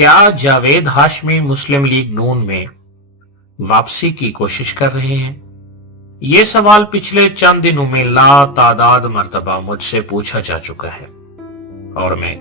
کیا جاوید ہاشمی مسلم لیگ نون میں واپسی کی کوشش کر رہے ہیں؟ یہ سوال پچھلے چند دنوں میں لا تعداد مرتبہ مجھ سے پوچھا جا چکا ہے اور میں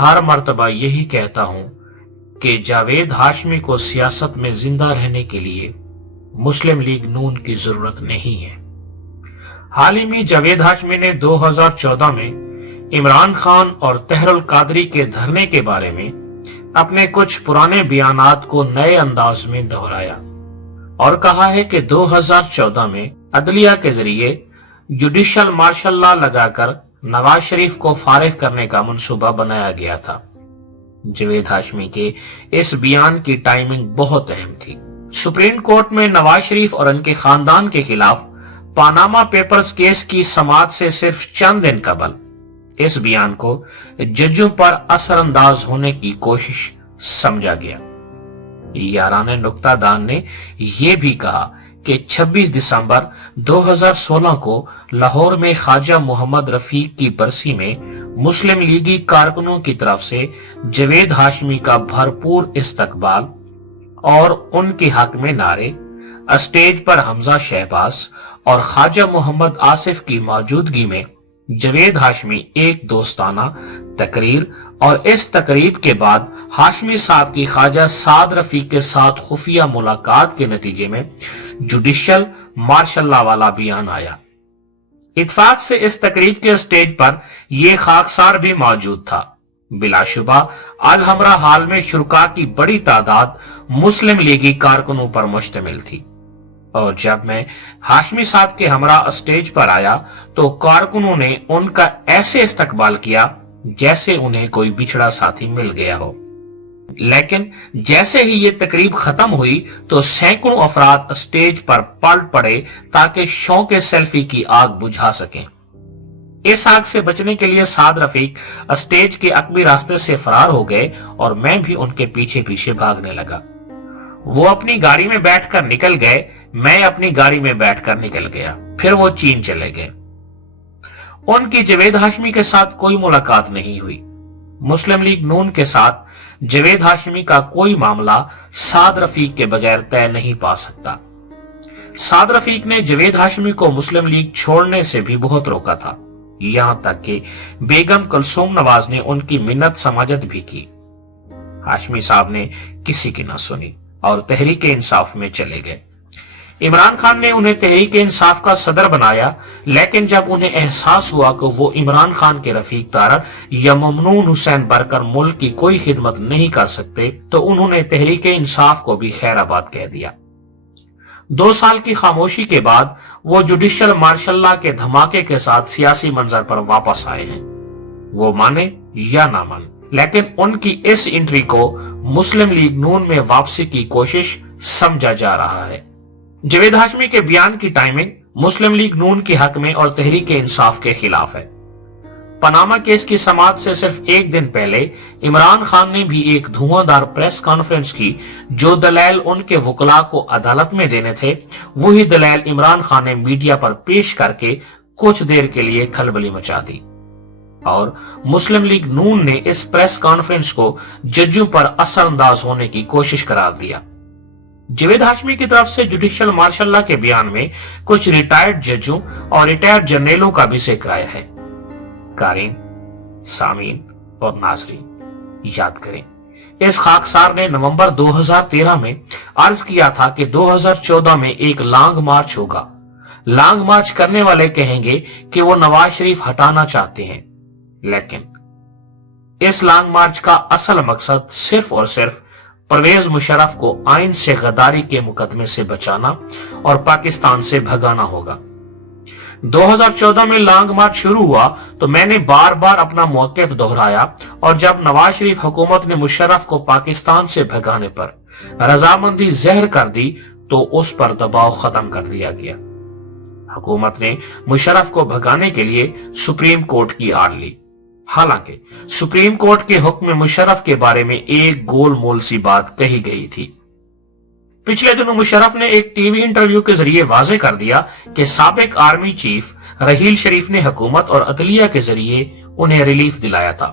ہر مرتبہ یہی کہتا ہوں کہ جاوید ہاشمی کو سیاست میں زندہ رہنے کے لیے مسلم لیگ نون کی ضرورت نہیں ہے۔ حال ہی میں جاوید ہاشمی نے 2014 میں عمران خان اور طاہر القادری کے دھرنے کے بارے میں اپنے کچھ پرانے بیانات کو نئے انداز میں دہرایا اور کہا ہے کہ 2014 میں عدلیہ کے ذریعے جوڈیشل مارشل لا لگا کر نواز شریف کو فارغ کرنے کا منصوبہ بنایا گیا تھا۔ جاوید ہاشمی کے اس بیان کی ٹائمنگ بہت اہم تھی۔ سپریم کورٹ میں نواز شریف اور ان کے خاندان کے خلاف پاناما پیپرز کیس کی سماعت سے صرف چند دن قبل اس بیان کو ججوں پر اثر انداز ہونے کی کوشش سمجھا گیا۔ یاران نکتہ دان نے یہ بھی کہا کہ 26 دسمبر 2016 کو لاہور میں خواجہ محمد رفیق کی برسی میں مسلم لیگی کارکنوں کی طرف سے جاوید ہاشمی کا بھرپور استقبال اور ان کے حق میں نعرے، اسٹیج پر حمزہ شہباز اور خواجہ محمد آصف کی موجودگی میں جاوید ہاشمی ایک دوستانہ تقریر اور اس تقریب کے بعد ہاشمی صاحب کی خواجہ سعد رفیق کے ساتھ خفیہ ملاقات کے نتیجے میں جوڈیشل مارشل لا والا بیان آیا۔ اتفاق سے اس تقریب کے اسٹیج پر یہ خاکسار بھی موجود تھا۔ بلا شبہ الحمرا ہال میں شرکاء کی بڑی تعداد مسلم لیگی کارکنوں پر مشتمل تھی اور جب میں ہاشمی صاحب کے ہمراہ اسٹیج پر آیا تو کارکنوں نے ان کا ایسے استقبال کیا جیسے انہیں کوئی بچھڑا ساتھی مل گیا ہو، لیکن جیسے ہی یہ تقریب ختم ہوئی تو سینکڑوں افراد اسٹیج پر پلٹ پڑے تاکہ شوق سیلفی کی آگ بجھا سکیں۔ اس آگ سے بچنے کے لیے سعد رفیق اسٹیج کے عقبی راستے سے فرار ہو گئے اور میں بھی ان کے پیچھے پیچھے بھاگنے لگا۔ وہ اپنی گاڑی میں بیٹھ کر نکل گئے، میں اپنی گاڑی میں بیٹھ کر نکل گیا، پھر وہ چین چلے گئے۔ ان کی جاوید ہاشمی کے ساتھ کوئی ملاقات نہیں ہوئی۔ مسلم لیگ نون کے ساتھ جاوید ہاشمی کا کوئی معاملہ سعد رفیق کے بغیر طے نہیں پا سکتا۔ سعد رفیق نے جاوید ہاشمی کو مسلم لیگ چھوڑنے سے بھی بہت روکا تھا، یہاں تک کہ بیگم کلثوم نواز نے ان کی منت سماجت بھی کی۔ ہاشمی صاحب نے کسی کی نہ سنی اور تحریک انصاف میں چلے گئے۔ عمران خان نے انہیں تحریک انصاف کا صدر بنایا، لیکن جب انہیں احساس ہوا کہ وہ عمران خان کے رفیق طارر یا ممنون حسین برکر ملک کی کوئی خدمت نہیں کر سکتے تو انہوں نے تحریک انصاف کو بھی خیر آباد کہہ دیا۔ 2 سال کی خاموشی کے بعد وہ جوڈیشل مارشل لا کے دھماکے کے ساتھ سیاسی منظر پر واپس آئے ہیں۔ وہ مانے یا نہ مانے، لیکن ان کی اس انٹری کو مسلم لیگ نون میں واپسی کی کوشش سمجھا جا رہا ہے۔ جاوید ہاشمی کے بیان کی ٹائمنگ مسلم لیگ نون کے حق میں اور تحریک انصاف کے خلاف ہے۔ پاناما کیس کی سماعت سے صرف ایک دن پہلے عمران خان نے بھی ایک دھواں دار پریس کانفرنس کی، جو دلائل ان کے وکلاء کو عدالت میں دینے تھے وہی دلائل عمران خان نے میڈیا پر پیش کر کے کچھ دیر کے لیے کھلبلی مچا دی، اور مسلم لیگ نون نے اس پریس کانفرنس کو ججوں پر اثر انداز ہونے کی کوشش قرار دیا۔ جاوید ہاشمی کی طرف سے جوڈیشل مارشل لا کے بیان میں کچھ ریٹائرڈ ججوں اور ریٹائرڈ جرنیلوں کا بھی ذکر آیا ہے۔ قارئین، سامعین اور ناظرین یاد کریں، اس خاکسار نے نومبر 2013 میں عرض کیا تھا کہ 2014 میں ایک لانگ مارچ ہوگا۔ لانگ مارچ کرنے والے کہیں گے کہ وہ نواز شریف ہٹانا چاہتے ہیں، لیکن اس لانگ مارچ کا اصل مقصد صرف اور صرف پرویز مشرف کو آئین سے غداری کے مقدمے سے بچانا اور پاکستان سے بھگانا ہوگا۔ 2014 میں لانگ مارچ شروع ہوا تو میں نے بار بار اپنا موقف دہرایا، اور جب نواز شریف حکومت نے مشرف کو پاکستان سے بھگانے پر رضامندی ظاہر کر دی تو اس پر دباؤ ختم کر دیا گیا۔ حکومت نے مشرف کو بھگانے کے لیے سپریم کورٹ کی آڑ لی، حالانکہ سپریم کورٹ کے حکم مشرف کے بارے میں ایک گول مول سی بات کہی گئی تھی۔ پچھلے دنوں مشرف نے ایک ٹی وی انٹرویو کے ذریعے واضح کر دیا کہ سابق آرمی چیف رحیل شریف نے حکومت اور عدلیہ کے ذریعے انہیں ریلیف دلایا تھا۔